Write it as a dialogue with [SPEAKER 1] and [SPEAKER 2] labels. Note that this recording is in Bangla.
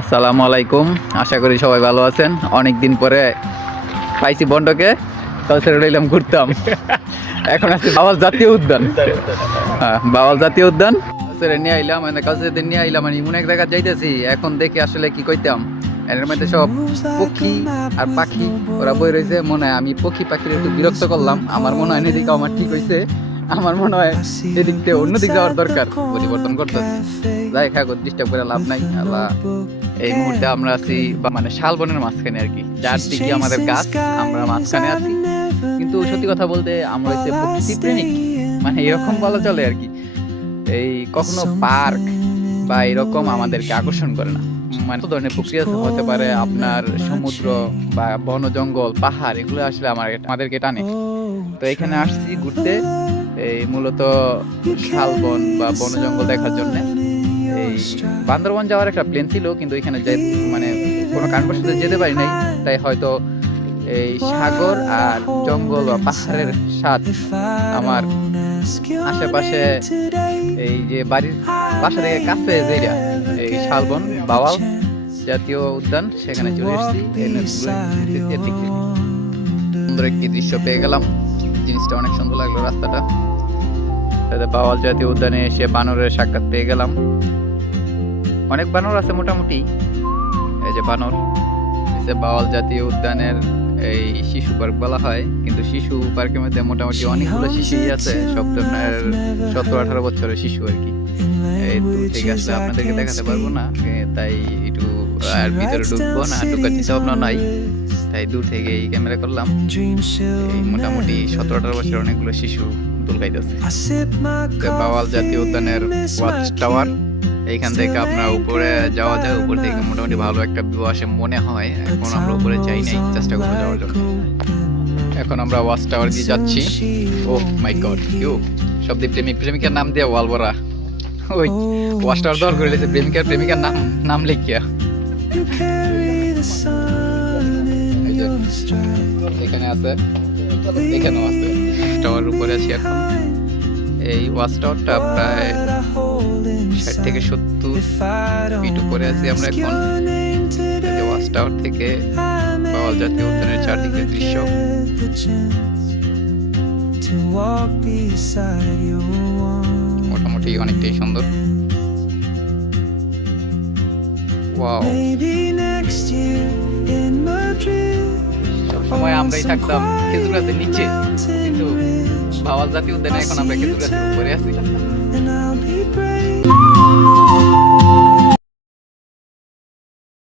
[SPEAKER 1] আসসালামু আলাইকুম। আশা করি সবাই ভালো আছেন। অনেক দিন পরে পাইছি বন্ডকে। তাছাড়া রইলাম ঘুরতাম। এখন আছে বাওয়াল জাতীয় উদ্যান। হ্যাঁ বাওয়াল জাতীয় উদ্যান। তাছাড়া নিয়ে আইলাম মানে কাছে নিয়ে আইলাম মানে এমন এক জায়গা যাইতেছি। এখন দেখি আসলে কি কইতাম। এর মধ্যে সব পক্ষী আর পাখি ওরা বই রয়েছে মনে হয় আমি পক্ষী পাখির একটু বিরক্ত করলাম। আমার মনে হয় এদিকে আমার ঠিক হয়েছে আমার মনে হয় এদিক থেকে অন্য দিক যাওয়ার দরকার। পরিবর্তন করতে যাই খাগো ডিস্টার্ব করে লাভ নাই। আল্লাহ এই মুহূর্তে আমরা আছি বা মানে শালবনের মাঝখানে আর কি। যার দিকে আমাদের গাছ আমরা মাঝখানে আছি। কিন্তু সত্যি কথা বলতে আমরা হচ্ছে প্রকৃতি প্রেমিক। মানে এরকম বলা চলে আর কি। এই কখনো পার্ক বা এরকম আমাদেরকে আকর্ষণ করে না। মানে ধরনের প্রক্রিয়া হতে পারে আপনার সমুদ্র বা বন জঙ্গল পাহাড় এগুলো আসলে আমার আমাদেরকে টানে। তো এখানে আসছি ঘুরতে এই মূলত শালবন বা বন জঙ্গল দেখার জন্য। এই বান্দরবন যাওয়ার একটা প্লেন ছিল, কিন্তু এখানে মানে কোনো কারণবশত যেতে পারি নাই, তাই হয়তো এই সাগর আর জঙ্গল বা পাহাড়ের স্বাদ আমার আশেপাশে এই যে বাড়ির পাশে থেকে কাছে যেটা এই শালবন বাওয়াল জাতীয় উদ্যান, সেখানে চলে এসেছি। সুন্দর একটি দৃশ্য পেয়ে গেলাম। জিনিসটা অনেক সুন্দর লাগল রাস্তাটা। বাওয়াল জাতীয় উদ্যানে এসে বানরের সাক্ষাৎ পেয়ে গেলাম। অনেক বানর আছে মোটামুটি। এই যে বানর যে বাওয়াল জাতীয় উদ্যানের এই শিশু পার্ক বলা হয় কিন্তু শিশু পার্কের মধ্যে মোটামুটি অনেকগুলো শিশুই আছে সব ধরনের সতেরো আঠারো বছরের শিশু আর কি। থেকে আসলে আপনাদেরকে দেখাতে পারব না তাই একটু আর ভিতরে ঢুকবো না ঢুকার চিন্তা ভাবনা নাই তাই দূর থেকে এই ক্যামেরা করলাম। এই মোটামুটি সতেরো আঠারো বছরের অনেকগুলো শিশু দোল খাইতেছে যে বাওয়াল জাতীয় উদ্যানের ওয়াচ টাওয়ার এইখান থেকে আপনার উপরে যাওয়া যায়, উপর থেকে মোটামুটি ভালো একটা ভিউ আসে মনে হয়। এখন আমরা উপরে যাই নাই, চেষ্টা করব যাওয়ার জন্য। এখন আমরা ওয়াচ টাওয়ার দিয়ে যাচ্ছি। ও মাই গড ইউ সব দিয়ে প্রেমিক প্রেমিকার নাম দিয়ে ওয়াল বরা ওই ওয়াচ টাওয়ার দর করে প্রেমিকার প্রেমিকার নাম নাম লিখিয়া। এখানে আছে, এখানেও আছে টাওয়ার উপরে আছি এখন। এই ওয়াচ টাওয়ারটা প্রায় ষাট থেকে সত্তর ফিট উপরে আছি আমরা এখন। ওয়াচ টাওয়ার থেকে জাতীয় উদ্যানের চারদিকের দৃশ্য। মোটামুটি অনেকটাই সুন্দর। ওয়াও সবসময় আমরাই থাকতাম খেজুর গাছের নিচে। কিন্তু বাওয়াল জাতীয় উদ্যানে এখন আমরা খেজুর গাছের উপরে আছি।